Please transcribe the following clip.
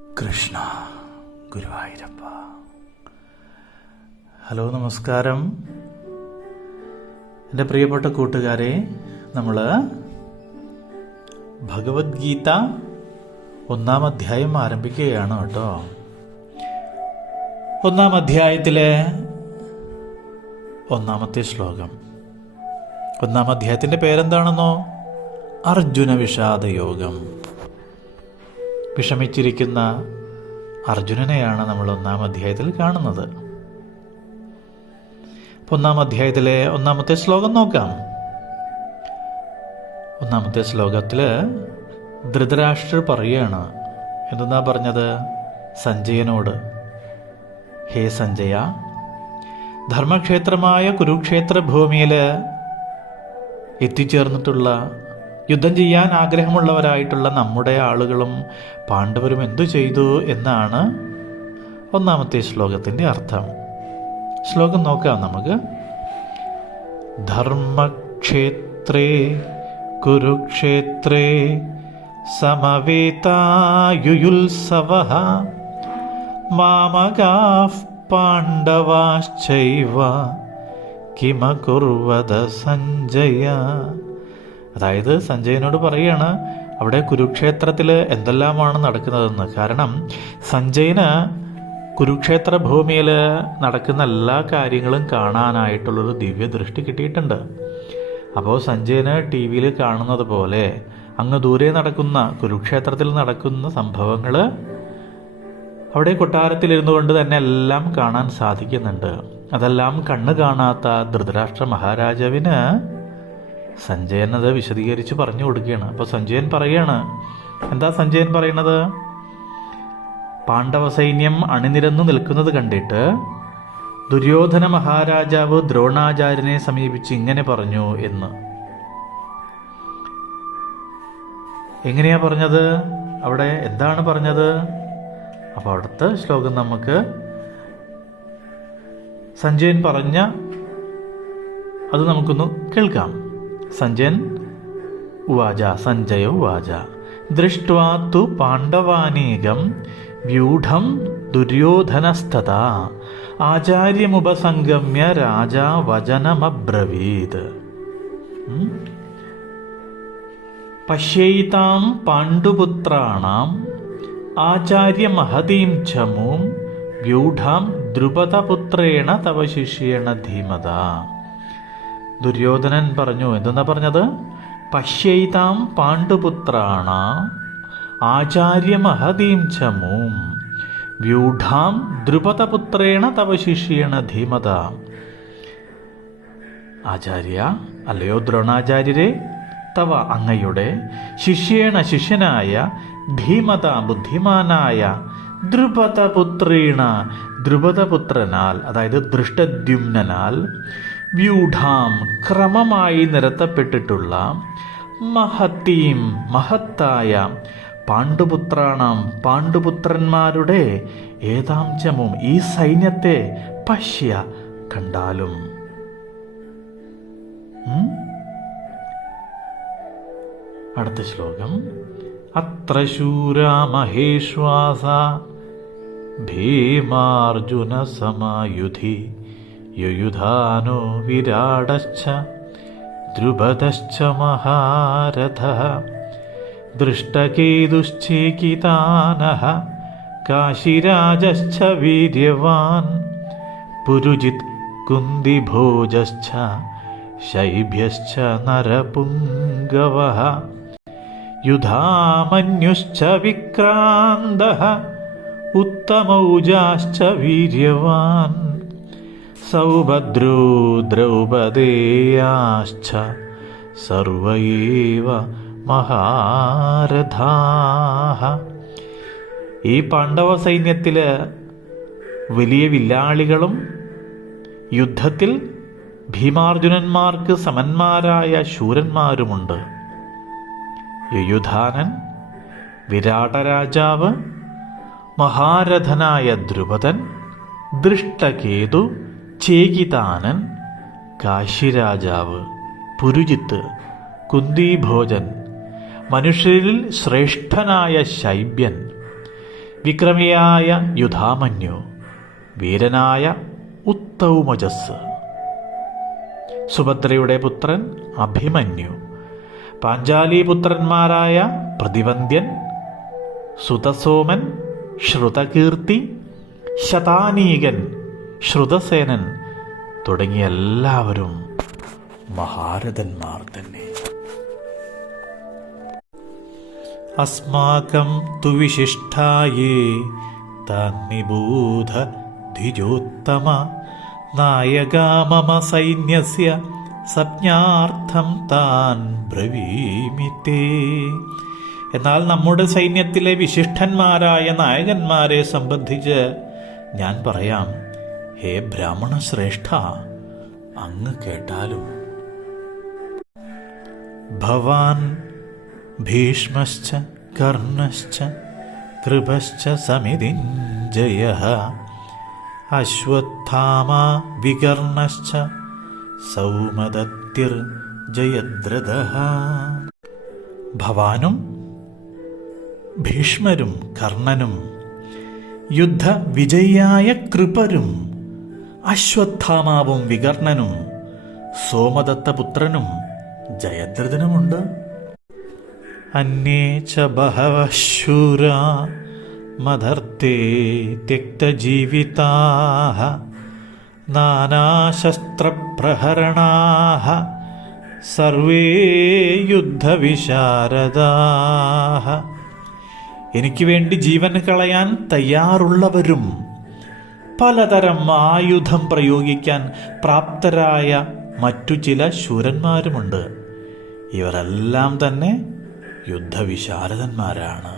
കൃഷ്ണ ഗുരുവായൂരപ്പ. Hello നമസ്കാരം. എന്റെ പ്രിയപ്പെട്ട കൂട്ടുകാരെ നമ്മൾ ഭഗവത്ഗീത ഒന്നാം അധ്യായം ആരംഭിക്കുകയാണ് കേട്ടോ. ഒന്നാം അധ്യായത്തിലെ ഒന്നാമത്തെ ശ്ലോകം. ഒന്നാം അധ്യായത്തിന്റെ പേരെന്താണെന്നോ? അർജുന വിഷാദയോഗം. വിഷമിച്ചിരിക്കുന്ന അർജുനനെയാണ് നമ്മൾ ഒന്നാം അധ്യായത്തിൽ കാണുന്നത്. ഒന്നാം അധ്യായത്തിലെ ഒന്നാമത്തെ ശ്ലോകം നോക്കാം. ഒന്നാമത്തെ ശ്ലോകത്തിൽ ധൃതരാഷ്ട്രർ പറയുകയാണ്. എന്തെന്നാ പറഞ്ഞത്? സഞ്ജയനോട് ഹേ സഞ്ജയ ധർമ്മക്ഷേത്രമായ കുരുക്ഷേത്ര ഭൂമിയിൽ എത്തിച്ചേർന്നിട്ടുള്ള യുദ്ധം ചെയ്യാൻ ആഗ്രഹമുള്ളവരായിട്ടുള്ള നമ്മുടെ ആളുകളും പാണ്ഡവരും എന്തു ചെയ്തു എന്നാണ് ഒന്നാമത്തെ ശ്ലോകത്തിന്റെ അർത്ഥം. ശ്ലോകം നോക്കാം നമുക്ക്. ധർമ്മക്ഷേത്രേ കുരുക്ഷേത്രേ സമവേതായുയുത്സവ മാമകാ പാണ്ഡവാശ്ചൈവ കിമകുർവത സഞ്ജയ. അതായത് സഞ്ജയനോട് പറയുകയാണ് അവിടെ കുരുക്ഷേത്രത്തിൽ എന്തെല്ലാമാണ് നടക്കുന്നതെന്ന്. കാരണം സഞ്ജയന് കുരുക്ഷേത്ര ഭൂമിയിൽ നടക്കുന്ന എല്ലാ കാര്യങ്ങളും കാണാനായിട്ടുള്ളൊരു ദിവ്യ ദൃഷ്ടി കിട്ടിയിട്ടുണ്ട്. അപ്പോൾ സഞ്ജയന് ടി വിയിൽ കാണുന്നത് പോലെ അങ്ങ് ദൂരെ നടക്കുന്ന കുരുക്ഷേത്രത്തിൽ നടക്കുന്ന സംഭവങ്ങൾ അവിടെ കൊട്ടാരത്തിലിരുന്നു കൊണ്ട് തന്നെ എല്ലാം കാണാൻ സാധിക്കുന്നുണ്ട്. അതെല്ലാം കണ്ണ് കാണാത്ത ധൃതരാഷ്ട്ര മഹാരാജാവിന് സഞ്ജയൻ അത് വിശദീകരിച്ച് പറഞ്ഞു കൊടുക്കുകയാണ്. അപ്പോൾ സഞ്ജയൻ പറയാണ് എന്താ സഞ്ജയൻ പറയുന്നത്? പാണ്ഡവ സൈന്യം അണിനിരന്നു നിൽക്കുന്നത് കണ്ടിട്ട് ദുര്യോധന മഹാരാജാവ് ദ്രോണാചാര്യനെ സമീപിച്ച് ഇങ്ങനെ പറഞ്ഞു എന്ന്. എങ്ങനെയാ പറഞ്ഞത്? അവിടെ എന്താണ് പറഞ്ഞത്? അപ്പോൾ അടുത്ത ശ്ലോകം നമുക്ക് സഞ്ജയൻ പറഞ്ഞ അത് നമുക്കൊന്ന് കേൾക്കാം. സഞ്ജയൻ ഉവാച സഞ്ജയ ഉവാച. ദൃഷ്ട്വാ തു പാണ്ഡവാനേകം വ്യൂഢം ദുര്യോധനസ്ഥത ആചാര്യമുപസംഗമ്യ രാജാ വചനമബ്രവീത്. പശ്യൈതാം പാണ്ഡുപുത്രാണാം ആചാര്യമഹതീം ചമൂം വ്യൂഢാം ദ്രുപദപുത്രേണ തവ ശിഷ്യേണ ധീമത. ദുര്യോധനൻ പറഞ്ഞു എന്തെന്നാ പറഞ്ഞത്? പശ്യൈതാം പാണ്ഡുപുത്രാണ ആചാര്യമഹതീം ചമൂം വ്യൂഢാം ദ്രുപദപുത്രേണ തവ ശിഷ്യേണ ധീമത. ആചാര്യ അല്ലയോ ദ്രോണാചാര്യരെ? തവ അങ്ങയുടെ ശിഷ്യേണ ശിഷ്യനായ ധീമത ബുദ്ധിമാനായ ദ്രുപദപുത്രീണ ദ്രുപദപുത്രനാൽ അതായത് ദൃഷ്ടദ്യുമ്നാൽ വ്യൂഢാം ക്രമമായി നിരത്തപ്പെട്ടിട്ടുള്ള മഹത്തീം മഹത്തായ പാണ്ഡുപുത്രാണാം പാണ്ഡുപുത്രന്മാരുടെ ഏതാംശമും ഈ സൈന്യത്തെ പശ്യ കണ്ടാലും. അടുത്ത ശ്ലോകം. അത്ര ശൂരാ മഹേശ്വാസ ഭീമാർജുന സമായുധി യുയുധാനോ വിരാടശ്ച ദ്രുപദശ്ച മഹാരഥ ദൃഷ്ടകേതുശ്ചേകിതാനഃ കാശിരാജശ്ച വീര്യവാൻ പുരുജിത് കുന്തിഭോജശ്ച ശൈഭ്യശ്ച നരപുങ്കവഃ യുധാമന്യുശ്ച വിക്രാന്തഃ ഉത്തമൗജാശ്ച വീര്യവാൻ സൗഭദ്രോ ദ്രൗപദേയാശ്ച സർവ ഏവ മഹാരഥാഃ ഈ പാണ്ഡവ സൈന്യത്തിൽ വലിയ വില്ലാളികളും യുദ്ധത്തിൽ ഭീമാർജുനന്മാർക്ക് സമന്മാരായ ശൂരന്മാരുമുണ്ട്. യുയുധാനൻ വിരാടരാജാവ് മഹാരഥനായ ദ്രുപദൻ ദൃഷ്ടകേതു ചേകിതാനൻ കാശിരാജാവ് പുരുജിത്ത് കുന്തിഭോജൻ മനുഷ്യരിൽ ശ്രേഷ്ഠനായ ശൈബ്യൻ വിക്രമിയായ യുധാമന്യു വീരനായ ഉത്തൗമജസ്. സുഭദ്രയുടെ പുത്രൻ അഭിമന്യു പാഞ്ചാലീപുത്രന്മാരായ പ്രതിവന്ധ്യൻ സുതസോമൻ ശ്രുതകീർത്തി ശതാനീകൻ ശ്രുതസേനൻ തുടങ്ങിയ എല്ലാവരും മഹാരഥന്മാർ തന്നെ. അസ്മാകം തു വിശിഷ്ടായേ തന്നിബൂധ ദ്വിജോത്തമ സൈന്യസ്യ സജ്ഞാർത്ഥം താൻ ബ്രവീമിത്തേ എന്നാൽ നമ്മുടെ സൈന്യത്തിലെ വിശിഷ്ടന്മാരായ നായകന്മാരെ സംബന്ധിച്ച് ഞാൻ പറയാം ഹേ ബ്രാഹ്മണ ശ്രേഷ്ഠ അങ്ങ് കേട്ടാലും. ഭവാൻ ഭീഷ്മശ്ച കർണശ്ച കൃപശ്ച സമിതിഞ്ജയ അശ്വത്ഥാമ വികർണശ്ച സൗമദത്തിർ ജയദ്രഥ. ഭവാനും ഭീഷ്മരും കർണനും യുദ്ധ വിജയായ കൃപരും അശ്വത്ഥാമാവും വികർണനും സോമദത്തപുത്രനും ജയദ്രഥനുമുണ്ട്. അന്യേ ച ബഹവശൂര മധർത്തേ ത്യക്തജീവിതാ നാനാശസ്ത്രപ്രഹരണാ സർവേ യുദ്ധവിശാരദാ. എനിക്ക് വേണ്ടി ജീവൻ കളയാൻ തയ്യാറുള്ളവരും പലതരം ആയുധം പ്രയോഗിക്കാൻ പ്രാപ്തരായ മറ്റു ചില ശൂരന്മാരുമുണ്ട്. ഇവരെല്ലാം തന്നെ യുദ്ധവിശാരദന്മാരാണ്